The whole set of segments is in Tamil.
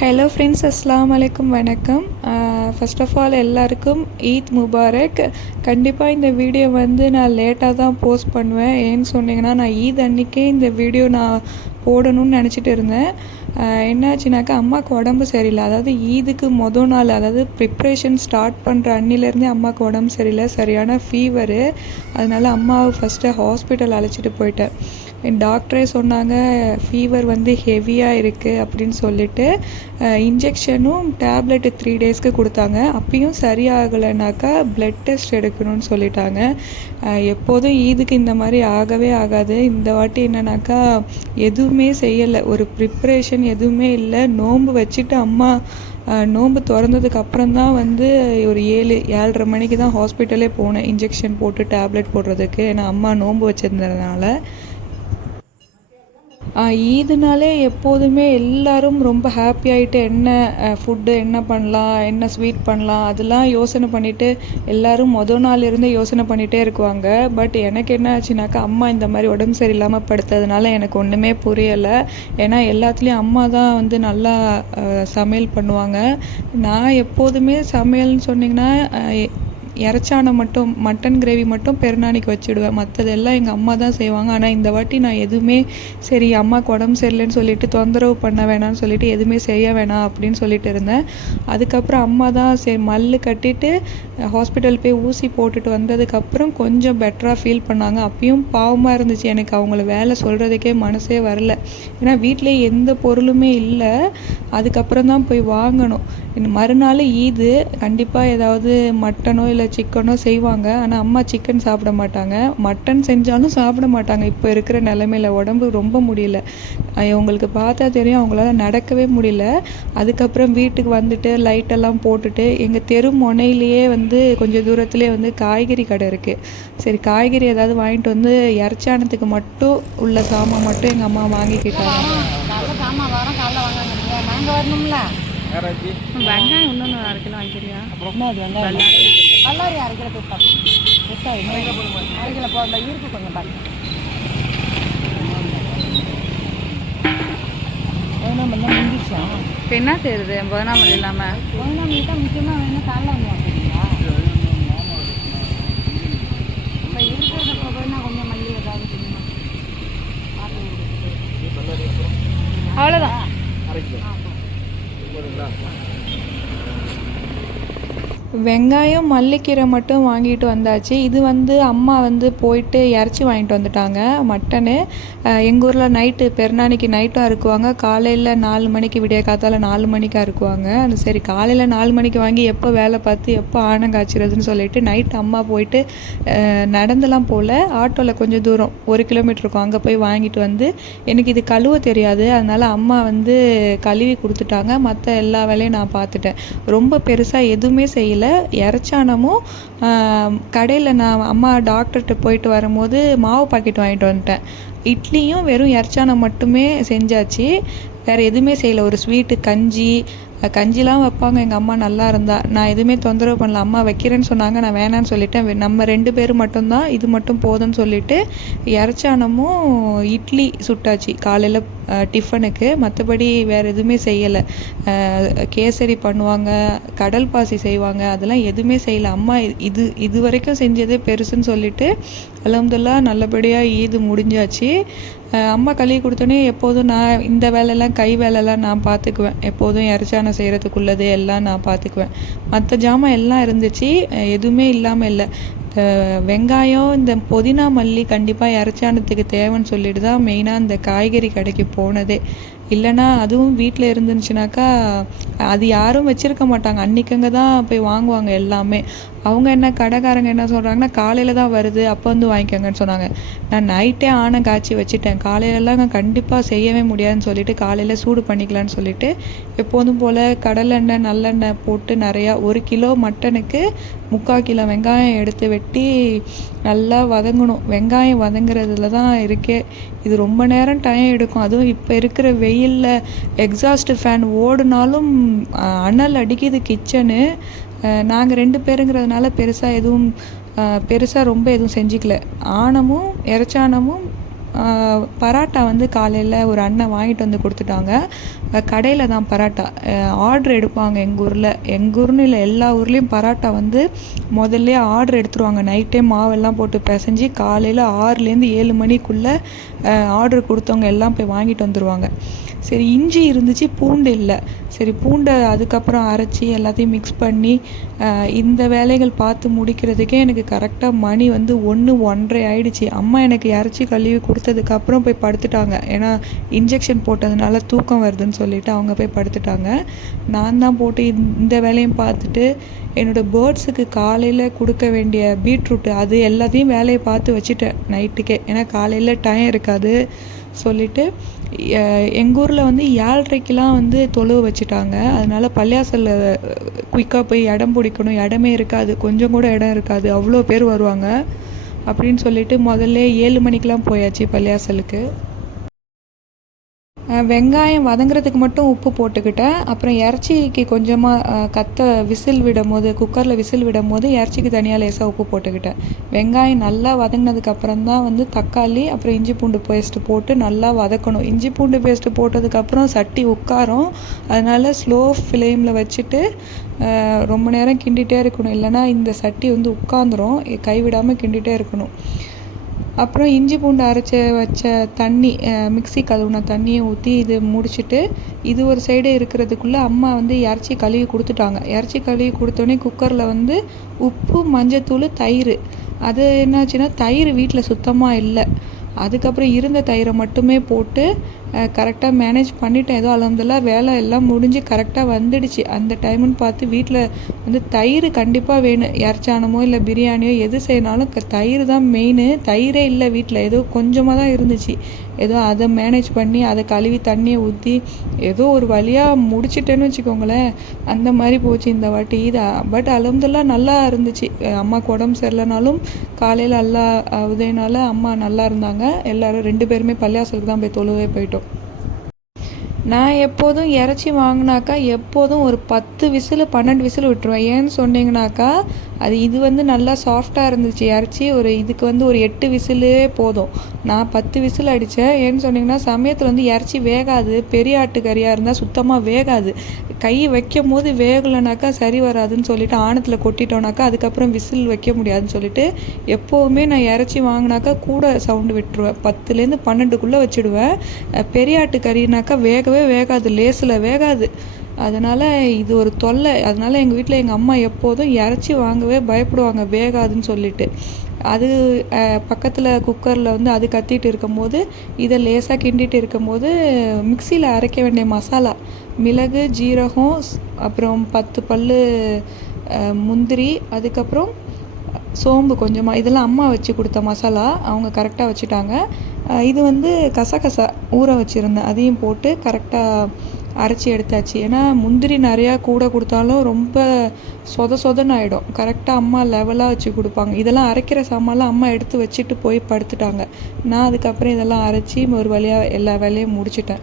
ஹலோ ஃப்ரெண்ட்ஸ், அஸ்ஸலாமு அலைக்கும், வணக்கம். ஃபர்ஸ்ட் ஆஃப் ஆல் எல்லாருக்கும் ஈத் முபாரக். கண்டிப்பாக இந்த வீடியோ நான் லேட்டாக தான் போஸ்ட் பண்ணுவேன். ஏன்னு சொன்னீங்கன்னா, நான் ஈத் அன்றைக்கே இந்த வீடியோ நான் போடணும்னு நினச்சிட்டு இருந்தேன். என்னாச்சுனாக்கா, அம்மாவுக்கு உடம்பு சரியில்லை. அதாவது ஈதுக்கு மொதல் நாள், அதாவது ப்ரிப்ரேஷன் ஸ்டார்ட் பண்ணுற அன்னிலேருந்தே அம்மாவுக்கு உடம்பு சரியில்லை, சரியான ஃபீவரு. அதனால் அம்மாவை ஃபஸ்ட்டு ஹாஸ்பிட்டல் அழைச்சிட்டு போயிட்டேன். டாக்டரே சொன்னாங்க ஃபீவர் ஹெவியாக இருக்குது அப்படின்னு சொல்லிட்டு இன்ஜெக்ஷனும் டேப்லெட்டு 3 டேஸ்க்கு கொடுத்தாங்க. அப்பயும் சரியாகலைனாக்கா ப்ளட் டெஸ்ட் எடுக்கணும்னு சொல்லிட்டாங்க. எப்போதும் ஈதுக்கு இந்த மாதிரி ஆகவே ஆகாது. இந்த வாட்டி என்னன்னாக்கா எதுவுமே செய்யலை, ஒரு ப்ரிப்ரேஷன் எதுவுமே இல்லை. நோன்பு வச்சுட்டு அம்மா நோன்பு திறந்ததுக்கு அப்புறம் தான் ஒரு 7-7:30 மணிக்கு தான் ஹாஸ்பிட்டலே போனேன், இன்ஜெக்ஷன் போட்டு டேப்லெட் போடுறதுக்கு. ஏன்னா அம்மா நோன்பு வச்சுருந்ததுனால. ஈதுனாலே எப்போதுமே எல்லோரும் ரொம்ப ஹாப்பி ஆகிட்டு என்ன ஃபுட்டு என்ன பண்ணலாம், என்ன ஸ்வீட் பண்ணலாம், அதெல்லாம் யோசனை பண்ணிவிட்டு எல்லோரும் மொதல் நாள் இருந்து யோசனை பண்ணிகிட்டே இருக்குவாங்க. பட் எனக்கு என்ன ஆச்சுனாக்கா, அம்மா இந்த மாதிரி உடம்பு சரியில்லாமல் படுத்ததுனால எனக்கு ஒன்றுமே புரியலை. ஏன்னா எல்லாத்துலேயும் அம்மா தான் நல்லா சமையல் பண்ணுவாங்க. நான் எப்போதுமே சமையல்னு சொன்னிங்கன்னா இறைச்சானம் மட்டும், மட்டன் கிரேவி மட்டும் பெருநாளைக்கு வச்சுடுவேன். மற்றதெல்லாம் எங்கள் அம்மா தான் செய்வாங்க. ஆனால் இந்த வாட்டி நான் எதுவுமே சரி, அம்மாவுக்கு உடம்பு சரியில்லைன்னு சொல்லிட்டு தொந்தரவு பண்ண வேணாம்னு சொல்லிட்டு எதுவுமே செய்ய வேணாம் அப்படின்னு சொல்லிட்டு இருந்தேன். அதுக்கப்புறம் அம்மா தான் சரி மல்லு கட்டிட்டு ஹாஸ்பிட்டல் போய் ஊசி போட்டுட்டு வந்ததுக்கப்புறம் கொஞ்சம் பெட்டராக ஃபீல் பண்ணாங்க. அப்பயும் பாவமாக இருந்துச்சு எனக்கு, அவங்கள வேலை சொல்கிறதுக்கே மனசே வரல. ஏன்னா வீட்டிலே எந்த பொருளுமே இல்லை. அதுக்கப்புறம் தான் போய் வாங்கணும். மறுநாள் ஈது, கண்டிப்பாக ஏதாவது மட்டனோ இல்லை சிக்கனோ செய்வாங்க. ஆனால் அம்மா சிக்கன் சாப்பிட மாட்டாங்க, மட்டன் செஞ்சாலும் சாப்பிட மாட்டாங்க. இப்போ இருக்கிற நிலமையில உடம்பு ரொம்ப முடியல. உங்களுக்கு பார்த்தா தெரியும், அவங்களால நடக்கவே முடியல. அதுக்கப்புறம் வீட்டுக்கு வந்துட்டு லைட்டெல்லாம் போட்டுட்டு எங்கள் தெரு முனையிலேயே கொஞ்சம் தூரத்துலேயே காய்கறி கடை இருக்குது. சரி, காய்கறி ஏதாவது வாங்கிட்டு இறைச்சானத்துக்கு மட்டும் உள்ள சாமான் மட்டும் எங்கள் அம்மா வாங்கிக்கிட்டாங்க. வெங்காயம் இன்னொன்று 1/2 கிலோ வாங்கிக்கிறியா? கல்லாரி 1/2 கிலோ போட்டோம். 1/2 கிலோ போடல, இருக்கு கொஞ்சம் பாருங்க. முடிச்சா இப்போ என்ன செய்யுது? புதனாமல்லி இல்லாமல் புதனாமல்லி தான் முக்கியமாக வேணும். காலைல வாங்கிக்கிறீங்களா? இப்போ இருக்கிறத போதுன்னா கொஞ்சம் மல்லி ஏதாவது அவ்வளோதான். வெங்காயம் மல்லிக்கீரை மட்டும் வாங்கிட்டு வந்தாச்சு. இது அம்மா போயிட்டு இறச்சி வாங்கிட்டு வந்துட்டாங்க, மட்டனு. எங்கள் ஊரில் நைட்டு பெருநாளைக்கு நைட்டும் அறுக்குவாங்க, காலையில் 4 மணிக்கு, விடிய காத்தால 4 மணிக்கு அறுக்குவாங்க. அது சரி, காலையில் 4 மணிக்கு வாங்கி எப்போ வேலை பார்த்து எப்போ ஆணம் காய்ச்சிறதுன்னு சொல்லிட்டு நைட்டு அம்மா போயிட்டு நடந்தெல்லாம் போல், ஆட்டோவில் கொஞ்சம் தூரம் 1 கிலோமீட்டர் இருக்கும், அங்கே போய் வாங்கிட்டு எனக்கு இது கழுவ தெரியாது. அதனால் அம்மா கழுவி கொடுத்துட்டாங்க. மற்ற எல்லா வேலையும் நான் பார்த்துட்டேன். ரொம்ப பெருசாக எதுவுமே செய்யலை. இறைச்சானமும் கடையில் நான் அம்மா டாக்டர்கிட்ட போயிட்டு வரும்போது மாவு பாக்கெட் வாங்கிட்டு வந்துட்டேன். இட்லியும் வெறும் இறைச்சானம் மட்டுமே செஞ்சாச்சு, வேறு எதுவுமே செய்யலை. ஒரு ஸ்வீட்டு, கஞ்சிலாம் வைப்பாங்க எங்கள் அம்மா, நல்லா இருந்தா. நான் எதுவுமே தொந்தரவு பண்ணல. அம்மா வைக்கிறேன்னு சொன்னாங்க, நான் வேணான்னு சொல்லிட்டேன். நம்ம 2 பேர் மட்டும்தான், இது மட்டும் போதும்னு சொல்லிட்டு இறைச்சானமும் இட்லி சுட்டாச்சு காலையில் டிஃபனுக்கு. மற்றபடி வேறு எதுவுமே செய்யலை. கேசரி பண்ணுவாங்க, கடல் பாசி செய்வாங்க, அதெல்லாம் எதுவுமே செய்யலை. அம்மா இது வரைக்கும் செஞ்சதே பெருசுன்னு சொல்லிட்டு அல்ஹம்துலில்லாஹ் நல்லபடியாக ஈது முடிஞ்சாச்சு. அம்மா கழுவி கொடுத்தோன்னே எப்போதும் நான் இந்த வேலையெல்லாம், கை வேலையெல்லாம் நான் பார்த்துக்குவேன். எப்போதும் இறைச்சானம் செய்கிறதுக்குள்ளது எல்லாம் நான் பார்த்துக்குவேன். மற்ற ஜாமான் எல்லாம் இருந்துச்சு, எதுவுமே இல்லாமல் இல்லை. வெங்காயம், இந்த புதினா மல்லி கண்டிப்பாக இறைச்சானத்துக்கு தேவைன்னு சொல்லிட்டு தான் மெயினாக இந்த காய்கறி கடைக்கு போனதே. இல்லைனா அதுவும் வீட்டில் இருந்துச்சுனாக்கா அது யாரும் வச்சுருக்க மாட்டாங்க, அன்றைக்கங்க தான் போய் வாங்குவாங்க எல்லாமே. அவங்க என்ன, கடைக்காரங்க என்ன சொல்கிறாங்கன்னா, காலையில் தான் வருது, அப்போ வாங்கிக்கோங்கன்னு சொன்னாங்க. நான் நைட்டே ஆணம் காய்ச்சி வச்சுட்டேன். காலையிலலாம் கண்டிப்பாக செய்யவே முடியாதுன்னு சொல்லிட்டு காலையில் சூடு பண்ணிக்கலான்னு சொல்லிட்டு எப்போதும் போல் கடலெண்ணெய் நல்லெண்ணெய் போட்டு நிறையா 1 கிலோ மட்டனுக்கு 3/4 கிலோ வெங்காயம் எடுத்து வெட்டி நல்லா வதங்கணும். வெங்காயம் வதங்குறதுல தான் இருக்கே. இது ரொம்ப நேரம் டைம் எடுக்கும். அதுவும் இப்போ இருக்கிற வெயிலில் எக்ஸாஸ்ட் ஃபேன் ஓடுனாலும் அனல் அடிக்குது கிச்சனு. நாங்கள் 2 பேருங்கிறதுனால பெருசாக ரொம்ப எதுவும் செஞ்சுக்கல. ஆணமும் இறைச்சானமும் பராட்டா வந்து காலையில் ஒரு அண்ணன் வாங்கிட்டு வந்து கொடுத்துட்டாங்க. கடையில் தான் பராட்டா ஆர்டர் எடுப்பாங்க எங்கள் ஊர்னு இல்லை, எல்லா ஊர்லேயும் பராட்டா வந்து முதல்ல ஆர்டர் எடுத்துருவாங்க. நைட்டே மாவெல்லாம் போட்டு பிசைஞ்சு காலையில் 6லேருந்து 7 மணிக்குள்ளே ஆர்டர் கொடுத்தவங்க எல்லாம் போய் வாங்கிட்டு வந்துடுவாங்க. சரி, இஞ்சி இருந்துச்சு, பூண்டு இல்லை. சரி, பூண்டை அதுக்கப்புறம் அரைச்சி எல்லாத்தையும் மிக்ஸ் பண்ணி இந்த வேலைகள் பார்த்து முடிக்கிறதுக்கே எனக்கு கரெக்டாக மணி வந்து 1-1:30 ஆயிடுச்சு. அம்மா எனக்கு இறச்சி கழுவி கொடுத்ததுக்கப்புறம் போய் படுத்துட்டாங்க. ஏன்னா இன்ஜெக்ஷன் போட்டதுனால தூக்கம் வருதுன்னு சொல்லிட்டு அவங்க போய் படுத்துட்டாங்க. நான் தான் போட்டு இந்த வேலையும் பார்த்துட்டு என்னோடய பேர்ட்ஸுக்கு காலையில் கொடுக்க வேண்டிய பீட்ரூட்டு அது எல்லாத்தையும் வேலையை பார்த்து வச்சுட்டேன் நைட்டுக்கே. ஏன்னா காலையில் டைம் இருக்காது சொல்லிவிட்டு எங்கள் ஊரில் வந்து 7:30க்கெலாம் வந்து தொழுவு வச்சுட்டாங்க. அதனால் பள்ளியாசலில் குயிக்காக போய் இடம் பிடிக்கணும், இடமே இருக்காது, கொஞ்சம் கூட இடம் இருக்காது, அவ்வளோ பேர் வருவாங்க அப்படின்னு சொல்லிட்டு முதல்ல 7 மணிக்கெலாம் போயாச்சு பள்ளியாசலுக்கு. வெங்காயம் வதங்குறதுக்கு மட்டும் உப்பு போட்டுக்கிட்டேன். அப்புறம் இறச்சிக்கு கொஞ்சமாக விசில் விடும் போது, குக்கரில் விசில் விடும் போது இறச்சிக்கு தனியாக லேசாக உப்பு போட்டுக்கிட்டேன். வெங்காயம் நல்லா வதங்கினதுக்கப்புறம் தான் வந்து தக்காளி அப்புறம் இஞ்சி பூண்டு பேஸ்ட்டு போட்டு நல்லா வதக்கணும். இஞ்சி பூண்டு பேஸ்ட்டு போட்டதுக்கப்புறம் சட்டி உட்காரும், அதனால் ஸ்லோ ஃப்ளேமில் வச்சுட்டு ரொம்ப நேரம் கிண்டிகிட்டே இருக்கணும், இல்லைனா இந்த சட்டி வந்து உட்காந்துரும். கைவிடாமல் கிண்டிகிட்டே இருக்கணும். அப்புறம் இஞ்சி பூண்டு அரைச்சி வச்ச தண்ணி, மிக்ஸி கழுவுன தண்ணியை ஊற்றி இது முடிச்சுட்டு இது ஒரு சைடு இருக்கிறதுக்குள்ளே அம்மா வந்து இறச்சி கழுவி கொடுத்துட்டாங்க. இறச்சி கழுவி கொடுத்தோடனே குக்கரில் வந்து உப்பு, மஞ்சத்தூள், தயிர். அது என்னாச்சுன்னா தயிர் வீட்டில் சுத்தமாக இல்லை. அதுக்கப்புறம் இருந்த தயிரை மட்டுமே போட்டு கரெக்டாக மேனேஜ் பண்ணிட்டேன். ஏதோ அல்ஹம்துலில்லாஹ் வேலை எல்லாம் முடிஞ்சு கரெக்டாக வந்துடுச்சு. அந்த டைமுன்னு பார்த்து வீட்டில் வந்து தயிர் கண்டிப்பாக வேணும். இறச்சானமோ இல்லை பிரியாணியோ எது செய்யணாலும் தயிர் தான் மெயின். தயிரே இல்லை வீட்டில், ஏதோ கொஞ்சமாக தான் இருந்துச்சு. ஏதோ அதை மேனேஜ் பண்ணி அதை கழுவி தண்ணியை ஊற்றி ஏதோ ஒரு வழியாக முடிச்சிட்டேன்னு வச்சுக்கோங்களேன். அந்த மாதிரி போச்சு இந்த வாட்டி. பட் அல்ஹம்துலில்லாஹ் நல்லா இருந்துச்சு. அம்மாவுக்கு உடம்பு சரியில்லைனாலும் காலையில் உதயனால அம்மா நல்லா இருந்தாங்க. எல்லோரும் 2 பேருமே பள்ளியாசலுக்கு தான் போய் தொழுவே போயிட்டோம். நான் எப்போதும் இறச்சி வாங்கினாக்கா எப்போதும் ஒரு 10 விசில் 12 விசில் விட்டுருவேன். ஏன்னு சொன்னீங்கன்னாக்கா இது வந்து நல்லா சாஃப்டாக இருந்துச்சு இறச்சி. இதுக்கு வந்து ஒரு 8 விசிலே போதும். நான் 10 விசில் அடித்தேன். ஏன்னு சொன்னிங்கன்னா சமயத்தில் வந்து இறச்சி வேகாது. பெரிய ஆட்டுக்கறியாக இருந்தால் சுத்தமாக வேகாது. கை வைக்கும் போது வேகலைனாக்கா சரி வராதுன்னு சொல்லிட்டு ஆணத்தில் கொட்டிட்டோனாக்கா அதுக்கப்புறம் விசில் வைக்க முடியாதுன்னு சொல்லிட்டு எப்போவுமே நான் இறச்சி வாங்கினாக்கா கூட சவுண்டு விட்டுருவேன். 10லேருந்து 12க்குள்ளே வச்சுடுவேன். பெரிய ஆட்டுக்கறினாக்கா வேகாது, லேசில் வேகாது. அதனால் இது ஒரு தொல்லை. அதனால் எங்கள் வீட்டில் எங்கள் அம்மா எப்போதும் இறச்சி வாங்கவே பயப்படுவாங்க வேகாதுன்னு சொல்லிட்டு. அது பக்கத்தில் குக்கரில் வந்து அது கத்திட்டு இருக்கும்போது இதை லேசாக கிண்டிட்டு இருக்கும்போது மிக்சியில் அரைக்க வேண்டிய மசாலா, மிளகு, ஜீரகம், அப்புறம் 10 பல் முந்திரி, அதுக்கப்புறம் சோம்பு கொஞ்சமாக, இதெல்லாம் அம்மா வச்சு கொடுத்த மசாலா. அவங்க கரெக்டாக வச்சுட்டாங்க. இது வந்து கசகசா ஊற வச்சுருந்தேன், அதையும் போட்டு கரெக்டாக அரைச்சி எடுத்தாச்சு. ஏன்னா முந்திரி நிறையா கூட கொடுத்தாலும் ரொம்ப சொதன்னு ஆகிடும். கரெக்டாக அம்மா லெவலாக வச்சு கொடுப்பாங்க. இதெல்லாம் அரைக்கிற சாமான்லாம் அம்மா எடுத்து வச்சுட்டு போய் படுத்துட்டாங்க. நான் அதுக்கப்புறம் இதெல்லாம் அரைச்சி ஒரு வழியாக எல்லா வேலையும் முடிச்சிட்டேன்.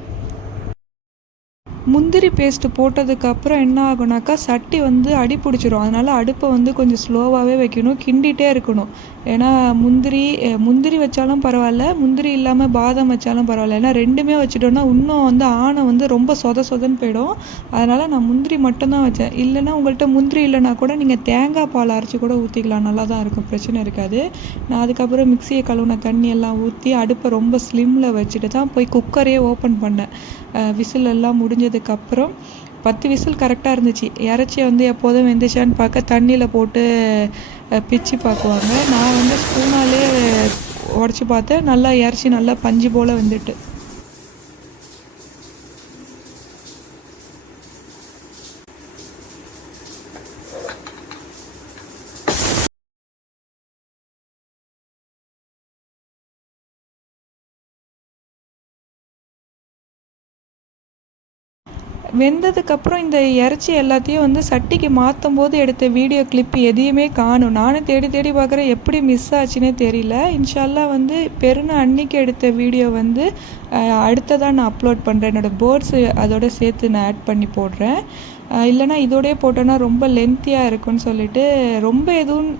முந்திரி பேஸ்ட்டு போட்டதுக்கப்புறம் என்ன ஆகுனாக்கா சட்டி வந்து அடி பிடிச்சிரும். அதனால் அடுப்பை வந்து கொஞ்சம் ஸ்லோவாகவே வைக்கணும், கிண்டிகிட்டே இருக்கணும். ஏன்னா முந்திரி வச்சாலும் பரவாயில்ல, முந்திரி இல்லாமல் பாதாம் வச்சாலும் பரவாயில்ல. ஏன்னா 2மே வச்சுட்டோன்னா இன்னும் வந்து ஆணை வந்து ரொம்ப சொதன்னு போயிடும். அதனால் நான் முந்திரி மட்டும்தான் வச்சேன். இல்லைன்னா உங்கள்கிட்ட முந்திரி இல்லைனா கூட நீங்கள் தேங்காய் பால் அரைச்சி கூட ஊற்றிக்கலாம், நல்லா தான் இருக்கும், பிரச்சனை இருக்காது. நான் அதுக்கப்புறம் மிக்சியை கழுவுன தண்ணி எல்லாம் ஊற்றி அடுப்பை ரொம்ப ஸ்லிம்மில் வச்சுட்டு தான் போய் குக்கரையே ஓப்பன் பண்ணேன். விசில் எல்லாம் முடிஞ்சதுக்கப்புறம் 10 விசில் கரெக்டாக இருந்துச்சு. இறச்சியை வந்து எப்போதும் வெந்துச்சான்னு பார்க்க தண்ணியில் போட்டு பிச்சு பார்க்குவாங்க. நான் வந்து ஸ்பூனாலே உடச்சி பார்த்தேன். நல்லா இறச்சி நல்லா பஞ்சு போல் வந்துட்டு. வெந்ததுக்கப்புறம் இந்த இறச்சி எல்லாத்தையும் வந்து சட்டிக்கு மாற்றும் போது எடுத்த வீடியோ கிளிப் எதையுமே காணும். நானும் தேடி பார்க்குறேன், எப்படி மிஸ் ஆச்சுன்னே தெரியல. இன்ஷால்லா வந்து பெருநாள் அன்னைக்கு எடுத்த வீடியோ வந்து அடுத்ததாக நான் அப்லோட் பண்ணுறேன். என்னோடய பேர்ட்ஸு அதோட சேர்த்து நான் ஆட் பண்ணி போடுறேன். இல்லைனா இதோடய போட்டோன்னா ரொம்ப லென்த்தியாக இருக்குன்னு சொல்லிட்டு ரொம்ப எதுவும்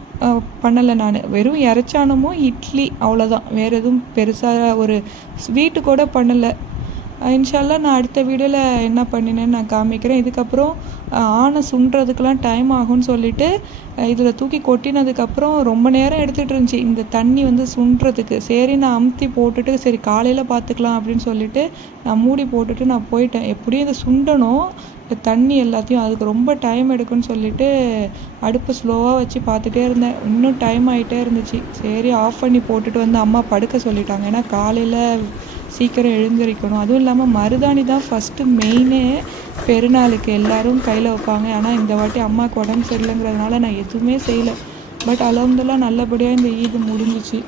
பண்ணலை நான். வெறும் இறைச்சானமும் இட்லி அவ்வளோதான், வேறு எதுவும் பெருசாக ஒரு ஸ்வீட்டு கூட பண்ணலை. இன்ஷால்லா நான் அடுத்த வீடியோவில் என்ன பண்ணினேன்னு நான் காமிக்கிறேன். இதுக்கப்புறம் ஆனை சுண்டுறதுக்கெலாம் டைம் ஆகும்னு சொல்லிவிட்டு இதில் தூக்கி கொட்டினதுக்கப்புறம் ரொம்ப நேரம் எடுத்துகிட்டு இருந்துச்சு இந்த தண்ணி வந்து சுண்டுறதுக்கு. சரி நான் அமுத்தி போட்டுட்டு சரி காலையில் பார்த்துக்கலாம் அப்படின்னு சொல்லிவிட்டு நான் மூடி போட்டுட்டு நான் போயிட்டேன். எப்படியும் இதை சுண்டணும் இந்த தண்ணி எல்லாத்தையும், அதுக்கு ரொம்ப டைம் எடுக்குன்னு சொல்லிவிட்டு அடுப்பு ஸ்லோவாக வச்சு பார்த்துட்டே இருந்தேன். இன்னும் டைம் ஆகிட்டே இருந்துச்சு. சரி ஆஃப் பண்ணி போட்டுட்டு வந்து அம்மா படுக்க சொல்லிட்டாங்க. ஏன்னா காலையில் சீக்கிரம் எழுந்திரிக்கணும். அதுவும் இல்லாமல் மருதாணி தான் ஃபஸ்ட்டு மெயினே பெருநாளுக்கு எல்லோரும் கையில் வைப்பாங்க. ஆனால் இந்த வாட்டி அம்மாவுக்கு உடம்பு சரியில்லைங்கிறதுனால நான் எதுவுமே செய்யலை. பட் அல்ஹம்துலில்லாஹ் நல்லபடியாக இந்த ஈது முடிஞ்சிச்சு.